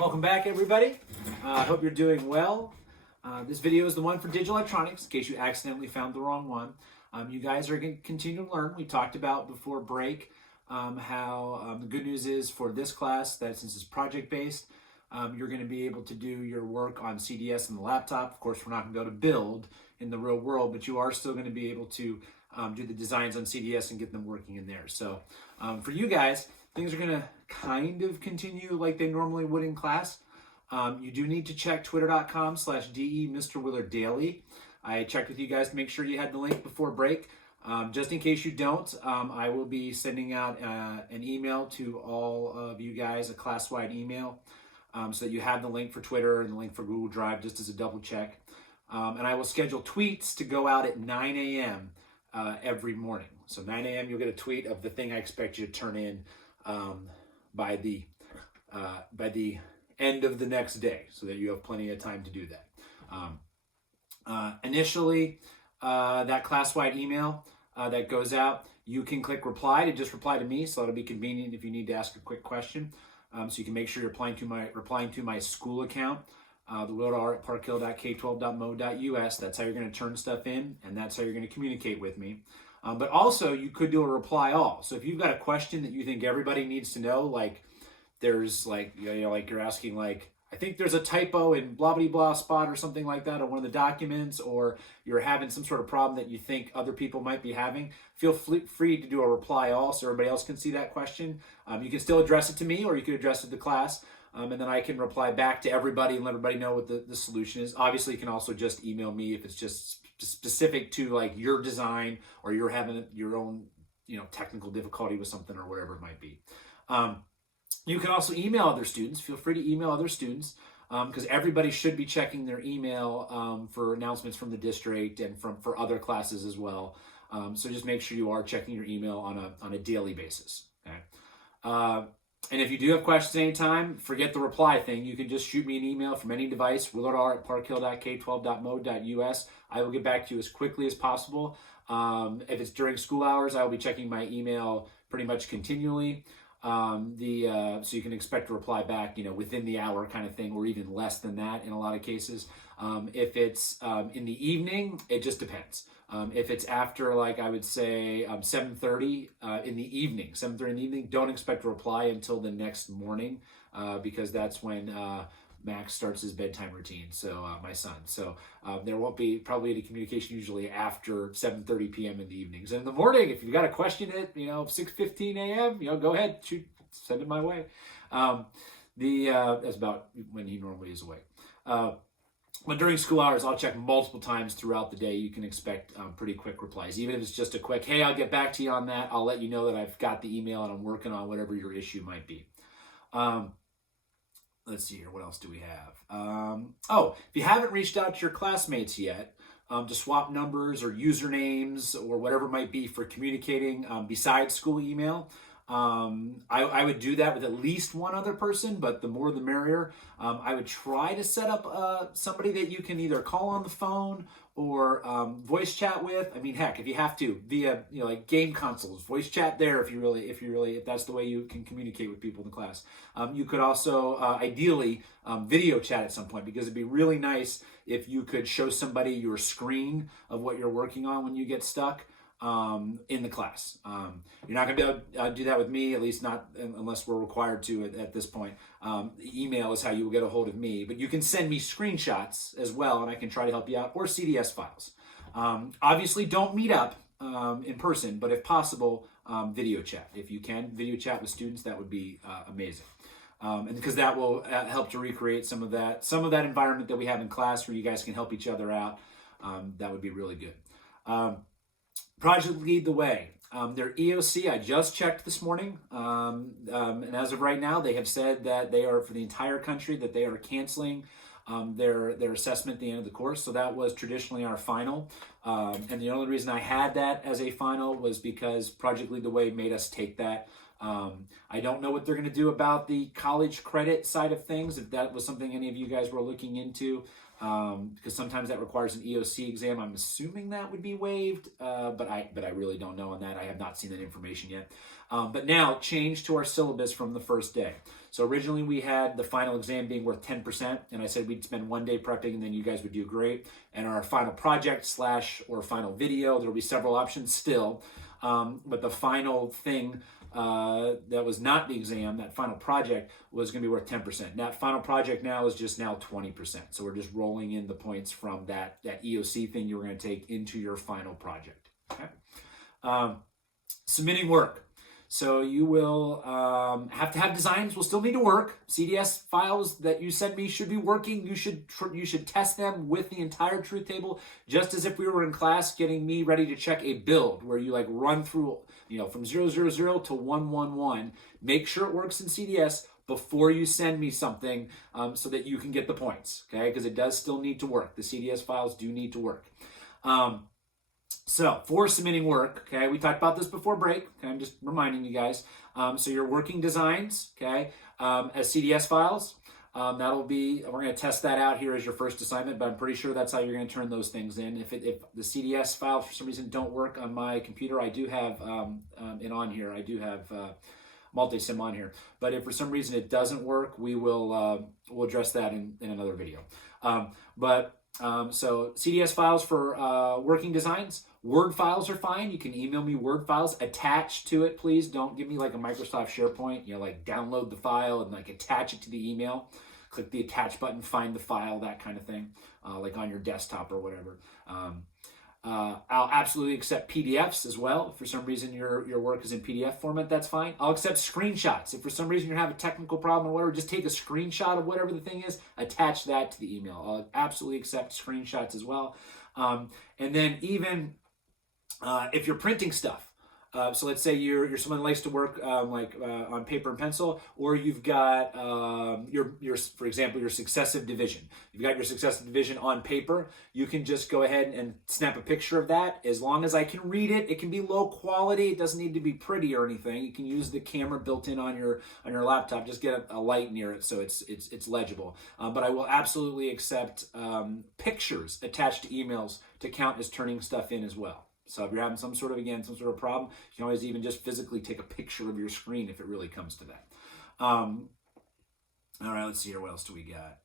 Welcome back, everybody. I hope you're doing well. This video is the one for digital electronics, in case you accidentally found the wrong one. You guys are going to continue to learn. We talked about before break how the good news is for this class that since it's project-based, you're going to be able to do your work on CDS and the laptop. Of course, we're not going to be able to build in the real world, but you are still going to be able to do the designs on CDS and get them working in there. So for you guys, things are going to kind of continue like they normally would in class. You do need to check twitter.com/DE Mr. Willard Daily. I checked with you guys to make sure you had the link before break. Just in case you don't, I will be sending out an email to all of you guys, a class-wide email, so that you have the link for Twitter and the link for Google Drive just as a double check. And I will schedule tweets to go out at 9 a.m. Every morning. So 9 a.m. you'll get a tweet of the thing I expect you to turn in by the end of the next day, so that you have plenty of time to do that. Initially, that class-wide email that goes out, you can click reply to just reply to me, so it'll be convenient if you need to ask a quick question. So you can make sure you're replying to my school account, the willard@parkhill.k12.mo.us. That's how you're going to turn stuff in, and that's how you're going to communicate with me. But also, you could do a reply all. So if you've got a question that you think everybody needs to know, like there's like, like you're asking like, I think there's a typo in blah, blah, blah spot or something like that on one of the documents, or you're having some sort of problem that you think other people might be having, feel free to do a reply all so everybody else can see that question. You can still address it to me, or you can address it to the class, and then I can reply back to everybody and let everybody know what the solution is. Obviously, you can also just email me if it's just specific to like your design, or you're having your own technical difficulty with something or whatever it might be. You can also email other students. Feel free to email other students because everybody should be checking their email for announcements from the district and for other classes as well. So just make sure you are checking your email on a daily basis. Okay. And if you do have questions anytime, forget the reply thing. You can just shoot me an email from any device, willardr@parkhill.k12.mo.us. I will get back to you as quickly as possible. If it's during school hours, I will be checking my email pretty much continually. So you can expect a reply back, within the hour kind of thing, or even less than that in a lot of cases. If it's in the evening, it just depends. If it's after, like I would say 7:30 in the evening, don't expect a reply until the next morning because that's when Max starts his bedtime routine, so my son. So there won't be probably any communication usually after 7:30 p.m. in the evenings. And in the morning, if you've got a question at 6:15 a.m., go ahead, shoot, send it my way. That's about when he normally is awake. But during school hours, I'll check multiple times throughout the day. You can expect pretty quick replies. Even if it's just a quick, hey, I'll get back to you on that. I'll let you know that I've got the email and I'm working on whatever your issue might be. Let's see here. What else do we have? If you haven't reached out to your classmates yet to swap numbers or usernames or whatever it might be for communicating besides school email, I would do that with at least one other person, but the more the merrier. I would try to set up somebody that you can either call on the phone or voice chat with. I mean, heck, if you have to, via like game consoles, voice chat there if that's the way you can communicate with people in the class. You could also ideally video chat at some point, because it'd be really nice if you could show somebody your screen of what you're working on when you get stuck. In the class. You're not going to be able to do that with me, at least not unless we're required to at this point. Email is how you will get a hold of me, but you can send me screenshots as well, and I can try to help you out, or CDS files. Obviously, don't meet up in person, but if possible, video chat. If you can video chat with students, that would be amazing. And because that will help to recreate some of that environment that we have in class where you guys can help each other out. That would be really good. Project Lead the Way. Their EOC, I just checked this morning, and as of right now, they have said that they are, for the entire country, that they are canceling their assessment at the end of the course. So that was traditionally our final, and the only reason I had that as a final was because Project Lead the Way made us take that. I don't know what they're going to do about the college credit side of things, if that was something any of you guys were looking into. because sometimes that requires an EOC exam. I'm assuming that would be waived, but I really don't know on that. I have not seen that information yet. But now change to our syllabus from the first day. So originally we had the final exam being worth 10%, and I said we'd spend 1 day prepping, and then you guys would do great. And our final project / or final video, there'll be several options still, but the final thing that was not the exam, that final project, was going to be worth 10%. That final project now is just now 20%. So we're just rolling in the points from that EOC thing you were going to take into your final project. Okay. Submitting work. So you will have to have designs. Will still need to work. CDS files that you send me should be working. You should test them with the entire truth table, just as if we were in class getting me ready to check a build where you like run through, from 000 to 111. Make sure it works in CDS before you send me something, so that you can get the points. Okay, because it does still need to work. The CDS files do need to work. So for submitting work, okay, we talked about this before break. Okay, I'm just reminding you guys. So your working designs, okay, as CDS files, that'll be, we're going to test that out here as your first assignment, but I'm pretty sure that's how you're going to turn those things in. If the CDS files for some reason don't work on my computer, I do have it on here. I do have multi-sim on here. But if for some reason it doesn't work, we'll address that in another video. So CDS files for working designs. Word files are fine. You can email me Word files. Attach to it, please. Don't give me like a Microsoft SharePoint. Like download the file and like attach it to the email. Click the attach button, find the file, that kind of thing, like on your desktop or whatever. I'll absolutely accept PDFs as well. If for some reason your work is in PDF format, that's fine. I'll accept screenshots. If for some reason you have a technical problem or whatever, just take a screenshot of whatever the thing is, attach that to the email. I'll absolutely accept screenshots as well. And then even if you're printing stuff, so let's say you're someone who likes to work on paper and pencil, or you've got for example, your successive division. You've got your successive division on paper. You can just go ahead and snap a picture of that. As long as I can read it, it can be low quality. It doesn't need to be pretty or anything. You can use the camera built in on your laptop. Just get a light near it so it's legible. But I will absolutely accept pictures attached to emails to count as turning stuff in as well. So if you're having some sort of problem, you can always even just physically take a picture of your screen if it really comes to that. All right, let's see here. What else do we got?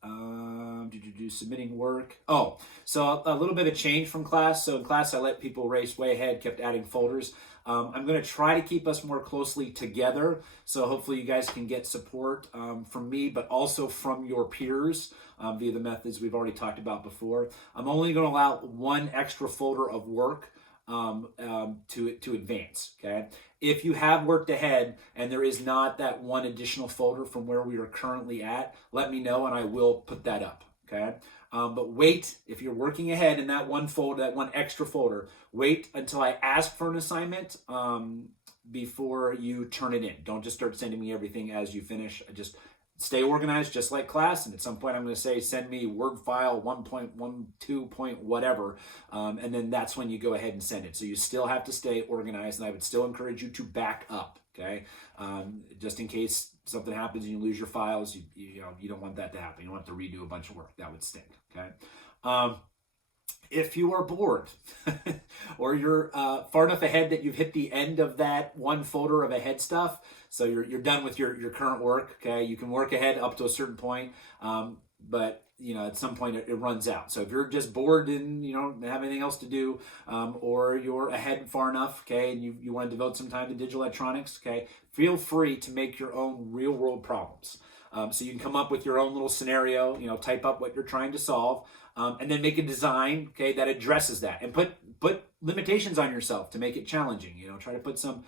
Submitting work. Oh, so a little bit of change from class. So in class, I let people race way ahead, kept adding folders. I'm going to try to keep us more closely together. So hopefully you guys can get support from me, but also from your peers via the methods we've already talked about before. I'm only going to allow 1 extra folder of work to advance. Okay, if you have worked ahead and there is not that 1 additional folder from where we are currently at, let me know and I will put that up. Okay, but wait, if you're working ahead in that 1 folder, that 1 extra folder, wait until I ask for an assignment before you turn it in. Don't just start sending me everything as you finish. Just stay organized, just like class, and at some point I'm going to say, send me Word file 1.12 point whatever, and then that's when you go ahead and send it. So you still have to stay organized, and I would still encourage you to back up, okay? Just in case something happens and you lose your files, you don't want that to happen. You don't have to redo a bunch of work. That would stink, okay? If you are bored or you're far enough ahead that you've hit the end of that 1 folder of ahead stuff, so you're done with your current work, okay? You can work ahead up to a certain point, but at some point it runs out. So if you're just bored and you don't have anything else to do, or you're ahead far enough, okay, and you want to devote some time to digital electronics, okay, feel free to make your own real world problems. So you can come up with your own little scenario, type up what you're trying to solve, and then make a design, okay, that addresses that, and put limitations on yourself to make it challenging. Try to put some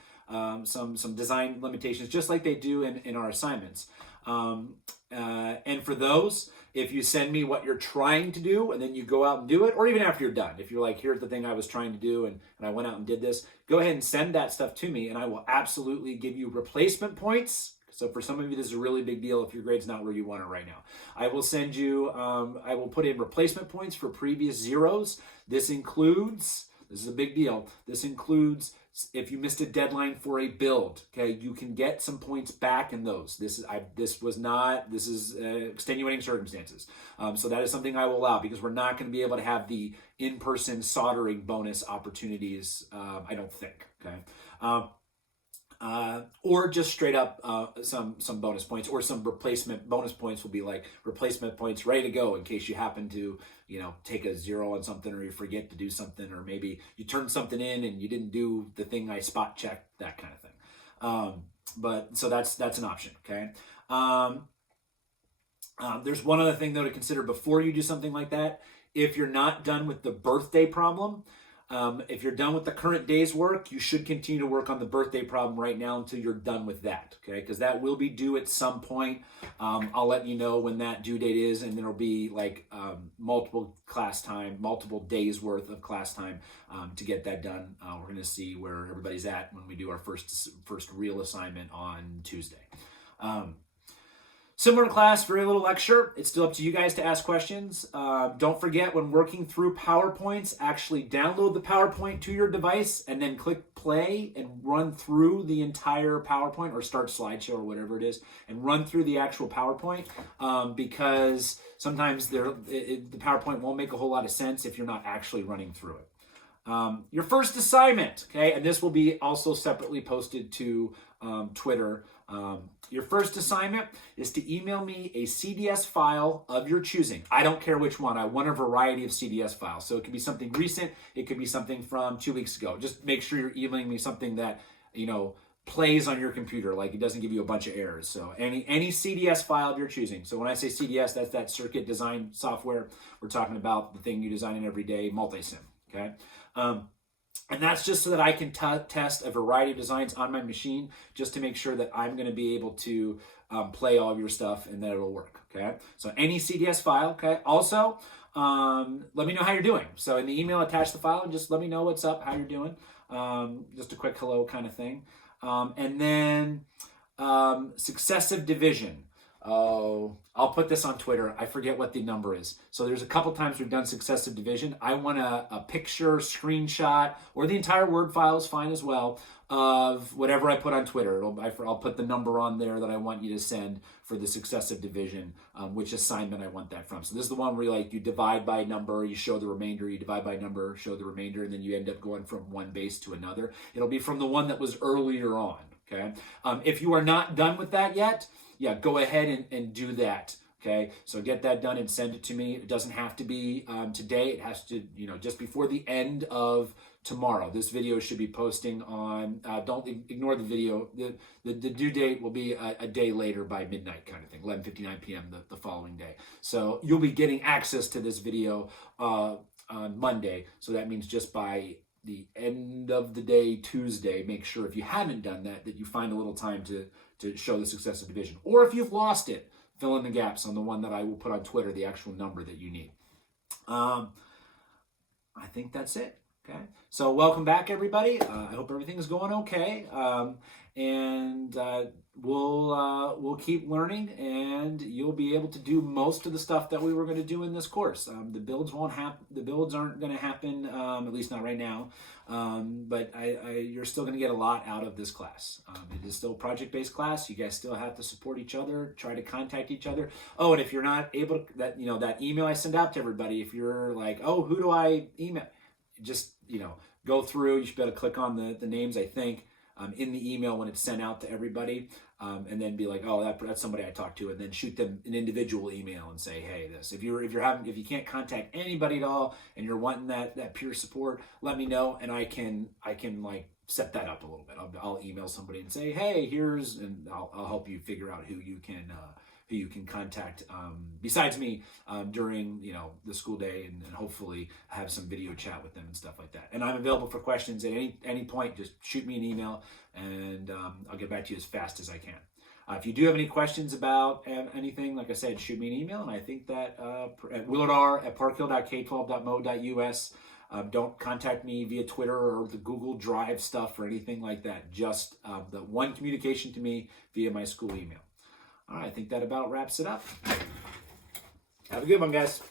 design limitations, just like they do in our assignments. And for those, if you send me what you're trying to do and then you go out and do it, or even after you're done, if you're like, here's the thing I was trying to do and I went out and did this, go ahead and send that stuff to me and I will absolutely give you replacement points. So for some of you, this is a really big deal if your grade's not where you want it right now. I will send you, I will put in replacement points for previous zeros. This is a big deal. This includes If you missed a deadline for a build, okay, you can get some points back in those. This is extenuating circumstances. So that is something I will allow, because we're not going to be able to have the in-person soldering bonus opportunities, I don't think, okay? Or just straight up some bonus points, or some replacement bonus points will be like replacement points ready to go in case you happen to, take a 0 on something, or you forget to do something, or maybe you turned something in and you didn't do the thing I spot checked, that kind of thing. But so that's an option, okay? There's one other thing though to consider before you do something like that. If you're not done with the birthday problem, if you're done with the current day's work, you should continue to work on the birthday problem right now until you're done with that, okay? Because that will be due at some point. I'll let you know when that due date is, and there'll be like multiple days worth of class time to get that done. We're going to see where everybody's at when we do our first real assignment on Tuesday. Similar to class, very little lecture. It's still up to you guys to ask questions. Don't forget, when working through PowerPoints, actually download the PowerPoint to your device and then click play and run through the entire PowerPoint, or start slideshow or whatever it is, and run through the actual PowerPoint, because sometimes the PowerPoint won't make a whole lot of sense if you're not actually running through it. Your first assignment, okay, and this will be also separately posted to Twitter. Your first assignment is to email me a CDS file of your choosing. I don't care which one. I want a variety of CDS files. So it could be something recent. It could be something from 2 weeks ago. Just make sure you're emailing me something that, plays on your computer, like it doesn't give you a bunch of errors. So any CDS file of your choosing. So when I say CDS, that's that circuit design software. We're talking about the thing you design in every day, multisim, okay? And that's just so that I can test a variety of designs on my machine, just to make sure that I'm going to be able to play all of your stuff and that it'll work, okay? So any CDS file, okay? Also, let me know how you're doing. So in the email, attach the file and just let me know what's up, how you're doing. Just a quick hello kind of thing. And then successive division. Oh, I'll put this on Twitter. I forget what the number is. So there's a couple times we've done successive division. I want a picture, screenshot, or the entire Word file is fine as well, of whatever I put on Twitter. I'll put the number on there that I want you to send for the successive division, which assignment I want that from. So this is the one where you divide by number, you show the remainder, you divide by number, show the remainder, and then you end up going from one base to another. It'll be from the one that was earlier on, okay? If you are not done with that yet, yeah, go ahead and do that, okay? So get that done and send it to me. It doesn't have to be today. It has to, just before the end of tomorrow. This video should be posting on, don't ignore the video. The due date will be a day later by midnight kind of thing, 11:59 p.m. the following day. So you'll be getting access to this video on Monday. So that means just by the end of the day, Tuesday, make sure if you haven't done that you find a little time to show the successive division. Or if you've lost it, fill in the gaps on the one that I will put on Twitter, the actual number that you need. I think that's it. Okay. So welcome back, everybody. I hope everything is going okay. And we'll keep learning, and you'll be able to do most of the stuff that we were going to do in this course. The builds aren't going to happen, at least not right now. But you're still going to get a lot out of this class. It is still a project-based class. You guys still have to support each other, try to contact each other. Oh, and if you're not able to, that email I send out to everybody, if you're like, oh, who do I email? Just, go through. You should be able to click on the names, I think, in the email when it's sent out to everybody, and then be like, oh, that's somebody I talked to, and then shoot them an individual email and say, hey, this. If you can't contact anybody at all and you're wanting that peer support, let me know, and I can like set that up a little bit. I'll email somebody and say, hey, and I'll help you figure out who you can contact besides me during the school day, and hopefully have some video chat with them and stuff like that. And I'm available for questions at any point. Just shoot me an email, and I'll get back to you as fast as I can. If you do have any questions about anything, like I said, shoot me an email, and I think that at willardr@parkhill.k12.mo.us. Don't contact me via Twitter or the Google Drive stuff or anything like that. Just the one communication to me via my school email. All right, I think that about wraps it up. Have a good one, guys.